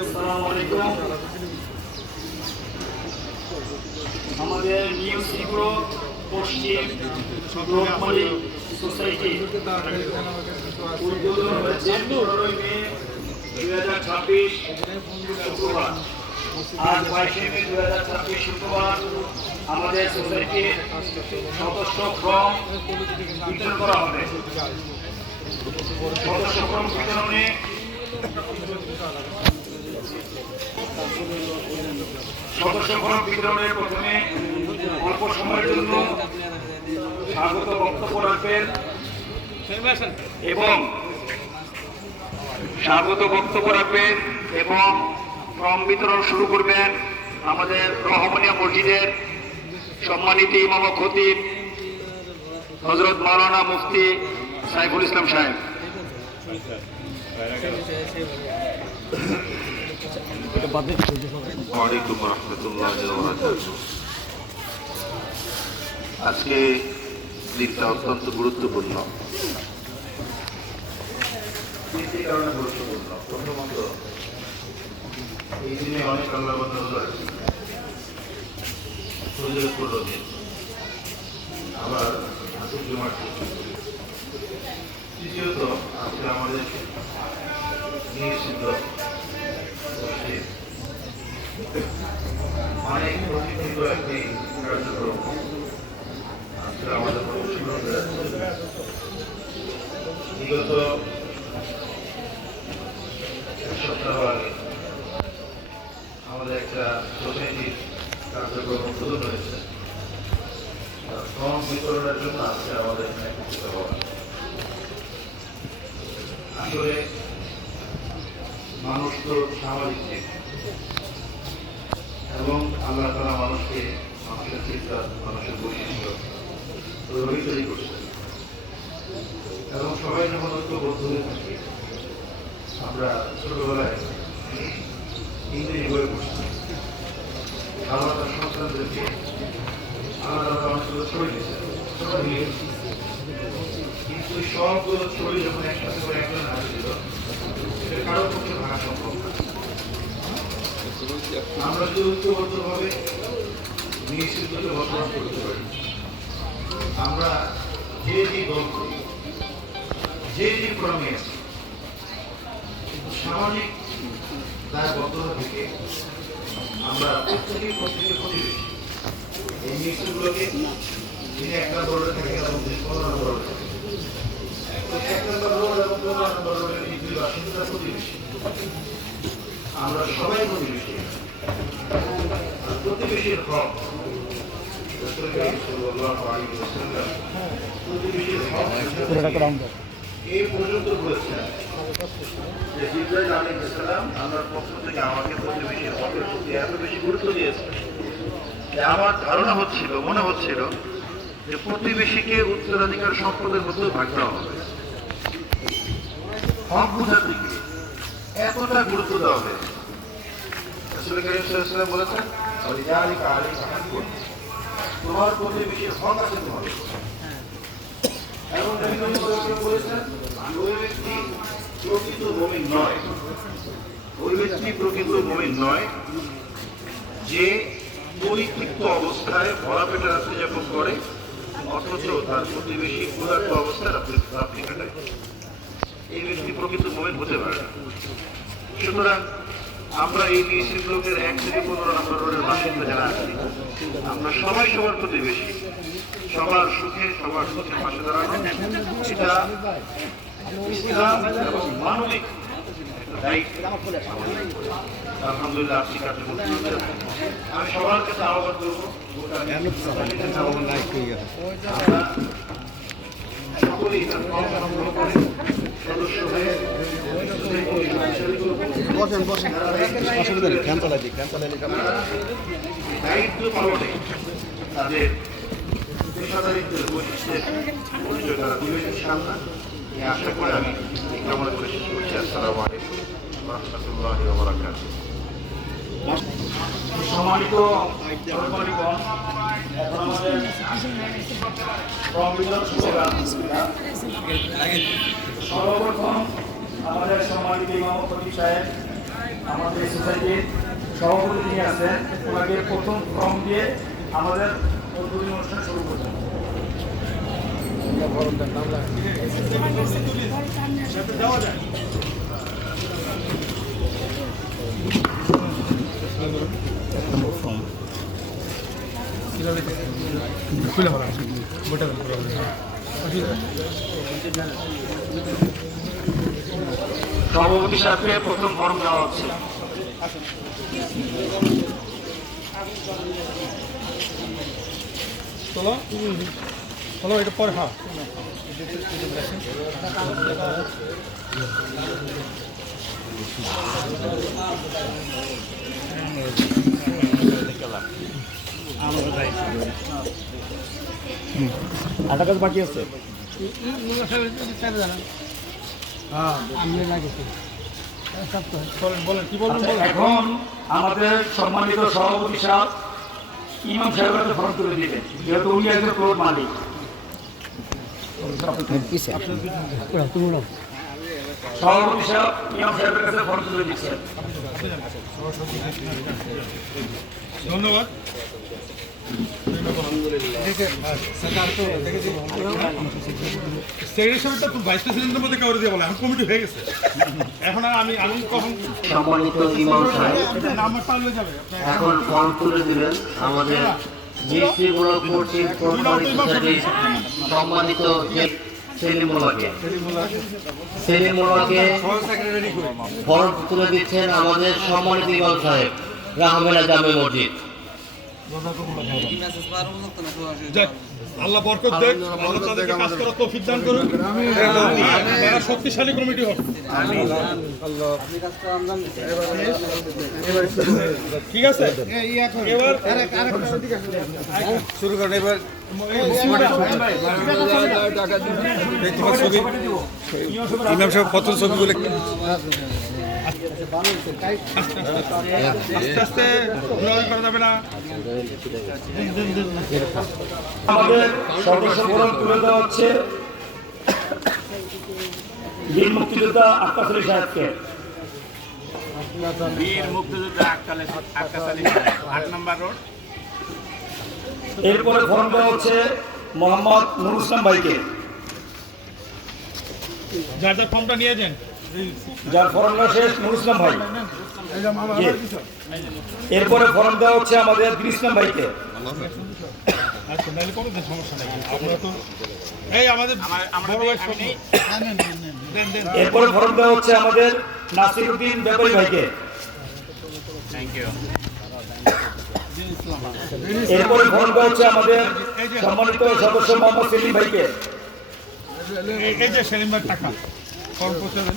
আসসালামু আলাইকুম। আমাদের নিউ শ্রীপুর পশ্চিম রোগমালী সোসাইটি উদ্বোধন হয়েছে 15 মে 2026 শুক্রবার। আজ 22 মে 2026 শুক্রবার আমাদের সোসাইটির সদস্য ফর্ম বিতরণ করা হবে। সদস্য ফর্ম বিতরণে প্রথমে অল্প সময়ের জন্য স্বাগত বক্তব্য রাখবেন এবং ফর্ম বিতরণ শুরু করবেন আমাদের রহমানিয়া মসজিদের সম্মানিত ইমাম ও খতিব হযরত মাওলানা মুফতি সাইফুল ইসলাম সাহেব। ওয়ালাইকুম রহমতুল্লাহ। আজকে দিনটা অত্যন্ত গুরুত্বপূর্ণ। প্রথমত এই দিনে অনেক আল্লাহ আবার হাসিল জুমার তৃতীয়ত আজকে আমাদের নিশ্চিত অনেক প্রতিষ্ঠিত একটি কার্যক্রম আজকে আমাদের বিগত এক সপ্তাহ আগে আমাদের একটা সোসাইটির কার্যক্রম উদ্বোধন হয়েছে। ফর্ম বিতরণের জন্য আজকে আমাদের এখানে উপস্থিত হওয়া। আসলে মানুষ তো সামাজিক জীব এবং আল্লাহ তাআলা মানুষের চিন্তা, মানুষের বৈশিষ্ট্য তৈরি করছে এবং সবাই যখন ঐক্যবদ্ধ হয়ে থাকি। আমরা ছোটবেলায় ইংরেজি বই পড়ছি, আলাদা সন্তানদেরকে আলাদা আলাদা অনেকগুলো ছবি দিচ্ছে, কিন্তু সবগুলো ছবি যখন একসাথে করে একজন আসছিল সেটা কারোর পক্ষে ভাঙা সম্ভব না। আমরা যদি ঐক্যবদ্ধভাবে নিশ্চিতভাবে বসবাস করতে পারি, আমরা যে দল করি, যে ক্রমে আছি, সামাজিক দায়বদ্ধতা থেকে আমরা প্রত্যেকের প্রতিবেশী এই মিশ্রগুলোকে যিনি 1 নম্বর রোডে থাকে এবং 15 নম্বর রোডে থাকে, 1 নম্বর রোড এবং 15 নম্বর রোডের এই দুই বাসিন্দারা প্রতিবেশী। আমরা সবাই প্রতিবেশী। প্রতিবেশীর হক এই পর্যন্ত বলেছেন যে জিবরাইল আলাইহিস সালাম আল্লাহর পক্ষ থেকে আমাকে প্রতিবেশীর হকের প্রতি এত বেশি গুরুত্ব দিয়েছে যে আমার ধারণা মনে হচ্ছিল যে প্রতিবেশীকে উত্তরাধিকার সম্পদের মধ্যে ভাগ দেওয়া হবে। হক বুঝার দিকে এতটা গুরুত্ব দেওয়া হয়েছে। রাসূল কারীম সাল্লাল্লাহু আলাইহি ওয়াসাল্লাম বলেছেন, তোমার প্রতিবেশীর হক আছে তোমার। এবং বলেছেন ওই ব্যক্তি প্রকৃত মুমিন নয় যে পরিতৃপ্ত অবস্থায় ভরা পেটে রাত্রি যাপন করে অথচ তার প্রতিবেশী ক্ষুধার্ত অবস্থায় রাত্রি কাটায়। এই ব্যক্তি প্রকৃত মুমিন হতে পারে না। সুতরাং আমরা এই নিশ্চিত লোকের 1 থেকে 15 নম্বর রোডের বাসিন্দা যারা আছি, আমরা সবাই সবার প্রতিবেশী, সবার সুখে সবার সুখে পাশে দাঁড়ানো এটা ইসলাম এবং মানবিক দায়িত্ব। আলহামদুলিল্লাহ আপনি কার্যক্রম আমি সবার কাছে আহ্বান করবো সকলেই সদস্য হয়ে দায়িত্ব পালনে তাদের পেশাদারিত্বের বৈশিষ্ট্যের পরিচয় তারা দিবেন ইনশাআল্লাহ। এই আশা করে আমি কামনা করে শেষ করছি। আসসালামু আলাইকুম ওয়া রাহমাতুল্লাহি ওয়া বারাকাতুহু। সম্মানিত সহকর্মীগণ, এখন আমাদের ফর্ম বিতরণ শুরু হবে। সর্বপ্রথম আমাদের সম্মানিত ইমাম খতিব সাহেব আমাদের সোসাইটির সভাপতি যিনি আছেন ওনাকে প্রথম ফর্ম দিয়ে আমাদের উদ্বোধনী অনুষ্ঠান শুরু করবেন। সভাপতি সাহেবকে প্রথম ফর্ম দেওয়া হচ্ছে। চলো এটা পরে হ্যাঁ আধা কাজ বাকি আছে। বলেন কি বলবেন বলেন। এখন আমাদের সম্মানিত সভাপতি সাহেব ইমাম সাহেবের কাছে ফর্ম তুলে দিবেন, যেহেতু উনি একজন প্লট মালিক। সভাপতি সাহেব ইমাম সাহেবের কাছে ফর্ম তুলে দিচ্ছেন। ধন্যবাদ। সেক্রেটারিটা তো ভাইস প্রেসিডেন্টের মধ্যে কাউরে দিয়ে বলে এখন কমিটি হয়ে গেছে। এখন আর আমি কখন সম্মানিত ইমাম সাহেব নাম্বার পাল্লে যাবে এখন ফর্ম তুলে দিলেন আমাদের জিএসটি ব্লক কর্তৃক প্রমাণিত সোসাইটির সম্মানিত সেলিম মোল্লাকে ফর্ম তুলে দিচ্ছেন আমাদের সম্মানিত ইমাম সাহেব রাহমেলা জামে মসজিদ। যাক, আল্লাহ বরকত দেখ, আল্লাহ তাদেরকে কাজ করার তৌফিক দান করুন, তারা শক্তিশালী কমিটি হোক। ঠিক আছে, এবার শুরু করেন। এবার তোমার ছবি ইমাম সাহেব প্রথম ছবিগুলো আস্তে আস্তে ঘোরাঘুরি করা যাবে না। আমাদের সদস্য ফরম তুলে দেওয়া হচ্ছে বীর মুক্তিযোদ্ধা আক্কাস আলী সাহেবকে। বীর মুক্তিযোদ্ধা আক্কাস আলী 8 নম্বর রোড। এরপরে ফর্ম দেওয়া হচ্ছে মোহাম্মদ নুরুল ইসলাম ভাইকে, যার যার ফর্মটা নিয়ে যান। যার ফর্মটা শেষ নুরুল ইসলাম ভাই। জি। এরপরে ফর্ম দেওয়া হচ্ছে আমাদের বীর ইসলাম ভাইকে। আচ্ছা, নাহলে কোনো সমস্যা নেই। আপনারা তো এই আমাদের বড় ভাই দেন দেন। এরপরে ফর্ম দেওয়া হচ্ছে আমাদের নাসিরউদ্দিন ব্যাপারী ভাইকে। এরপরে ফর্ম দেওয়া হচ্ছে আমাদের সম্মানিত সদস্য মোহাম্মদ সেলিম ভাইকে। এই যে সেলিম ভাই টাকা ফর্ম পৌঁছে দেন।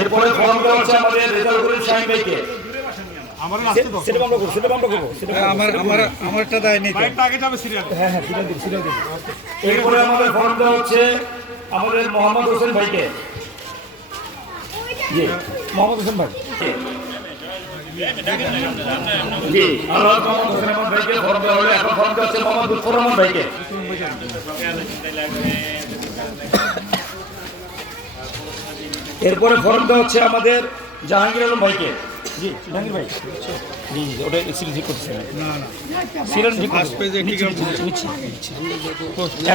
এরপরে ফর্ম দেওয়া হচ্ছে আমাদের রেজাউল করিম শাহিন ভাইকে। আমার লাস্টে তো সেটা আমরা করবো, সেটা আমরা করবো। আমারটা দেয় নেই, বাইকটা আগে যাবে সিরিয়াল। হ্যাঁ হ্যাঁ, সিরিয়াল দিন, সিরিয়াল দিন। এরপরে আমাদের ফর্ম দেওয়া হচ্ছে আমাদের মোহাম্মদ হোসেন ভাইকে। জি, মোহাম্মদ হোসেন ভাই। জি, আমরা মোহাম্মদ হোসেন আহমদ ভাইকে ফর্ম দেওয়া হলো। এখন ফর্ম দেওয়া হচ্ছে মোহাম্মদ লুৎফর রহমান ভাইকে। এরপরে ফর্ম দেওয়া হচ্ছে আমাদের জাহাঙ্গীর আলম ভাইকে। জি, জাহাঙ্গীর ভাই। জি জি, ওটা সিরিয়াল ঠিক করতেছে না, সিরিয়াল ঠিক ফার্স্ট পেজে কি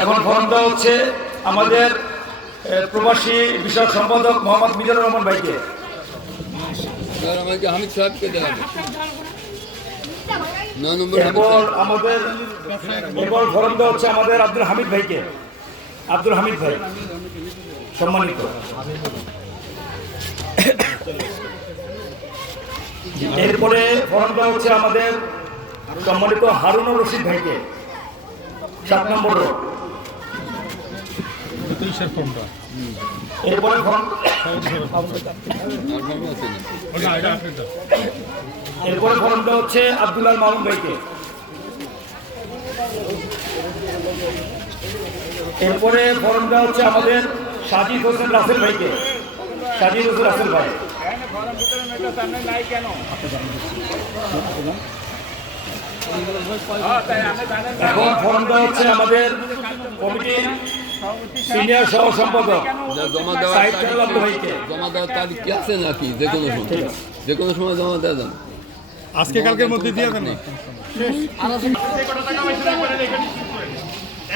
এখন ফর্ম দেওয়া হচ্ছে আমাদের প্রবাসী বিষয়ক সম্পাদক মোহাম্মদ মিজানুর রহমান ভাইকে। হামিদ সাহেবকে দেওয়া হবে। 9 নম্বর এরপর ফর্ম দেওয়া হচ্ছে আমাদের আব্দুল হামিদ ভাইকে। আব্দুল হামিদ ভাই সম্মানিত। এরপরে ফর্ম দেওয়া হচ্ছে আমাদের সম্মানিত হারুনুর রশিদ ভাইকে, 7 নম্বর রোড। এরপরে ফর্ম এরপরে ফর্ম দেওয়া হচ্ছে আব্দুল্লাহ মামুন ভাইকে। এরপরে ফর্ম দেওয়া হচ্ছে আমাদের সাজিদ হোসেন রাসেল ভাইকে। সাজিদ হোসেন রাসেল ভাই। এখন ফর্ম দেওয়া হচ্ছে আমাদের কমিটির সিনিয়র সহ সম্পাদক জমা সাইদ জালাল ভাইকে। দেওয়ার তারিখ কি আছে নাকি যে কোনো ঠিক আছে। যে কোনো সময় জমা দেওয়া যাবে। আজকে কালকের মধ্যে দিয়ে দেন না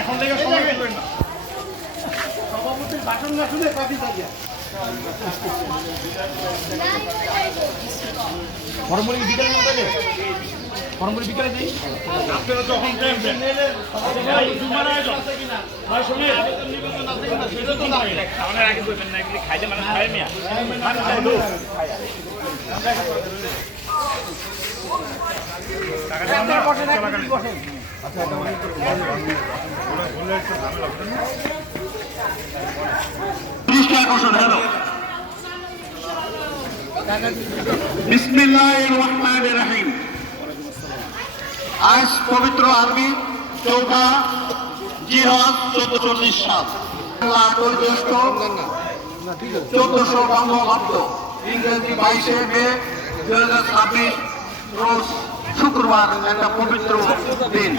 এখন থেকে সময় করবেন না সভাপতির ভাষণ না শুনে কাটি থাকিয়া ফর্মুলি বিকালে না থাকে ফর্মুলি বিকালে দিই আপনারা যখন দেন জুমার আয়োজন ভাই শুনে আবেদন নিবেদন আছে কিনা সেটা তো না আমাদের আগে কইবেন না কি খাইতে মানে খাই মিয়া বিসমিল্লাহির রহমানির রহিম। আজ পবিত্র আরবি চৌঠা জিহাদ 1440 সাল 8 জ্যৈষ্ঠ 1400 বঙ্গাব্দ ইংরেজি 22 মে 2026 রোজ শুক্রবার একটা পবিত্র দিন।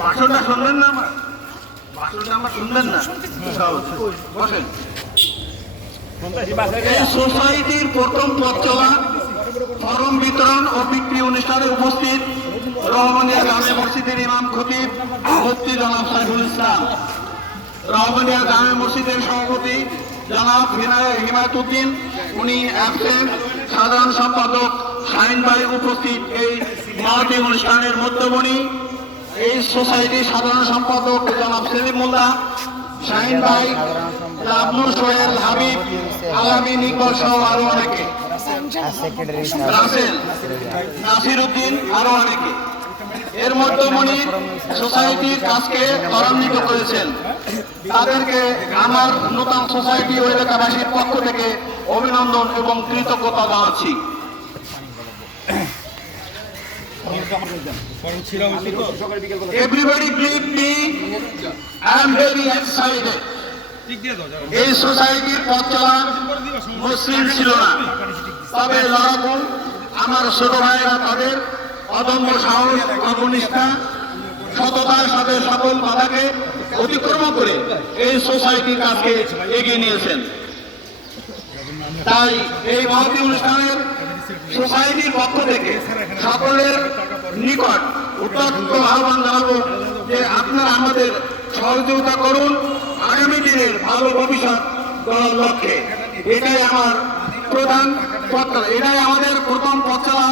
ভাষণটা শুনলেন না আমার ভাষণটা আমার শুনলেন না বসেন। এই সোসাইটির প্রথম পথ চলা ফরম বিতরণ ও বিক্রি অনুষ্ঠানে উপস্থিত রহমানিয়া জামে মসজিদের ইমাম খতিব মুফতি জনাব সাইফুল ইসলাম, রহমানিয়া জামে মসজিদের সভাপতি জনাব হিমায়তুদ্দিন উনি অ্যাবসেন্ট, সাধারণ সম্পাদক শাহিন ভাই উপস্থিত এই মহতী অনুষ্ঠানের মধ্যমণি, এই সোসাইটির সাধারণ সম্পাদক জনাব সেলিম মোল্লা, শাহিন ভাই, আব্দুল সোহেল, হাবিব, আলামী, নিকল সহ আরো অনেকে, রাসেল, নাসির উদ্দিন আরো অনেকে এর মধ্যমণি সোসাইটির কাজকে ত্বরান্বিত করেছেন। তাদেরকে আমার নতুন সোসাইটি ও এলাকাবাসীর পক্ষ থেকে অভিনন্দন এবং কৃতজ্ঞতা জানাচ্ছি। Everybody believe me, I am very excited. এই সোসাইটির পথ চলা মুসলিম ছিল না, তবে লড়াকু আমার ছোট ভাইরা তাদের অদম্য সাহস, অবনিষ্ঠা, সততার সাথে সকল বাধাকে অতিক্রম করে এই সোসাইটির কাছে এগিয়ে নিয়েছেন। তাই এই মহতী অনুষ্ঠানের সোসাইটির পক্ষ থেকে সকলের নিকট উত্তপ্ত আহ্বান জানাবো যে আপনারা আমাদের সহযোগিতা করুন আগামী দিনের ভালো ভবিষ্যৎ গড়ার লক্ষ্যে। এটাই আমার প্রধান পথ, এটাই আমাদের প্রথম পথ চলা,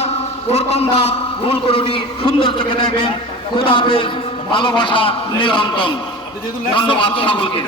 প্রথম ধাপ। ভুল করুনি, সুন্দর চোখে দেখবেন। খোদা হাফেজ, ভালোবাসা নিরন্তর। ধন্যবাদ সকলকে।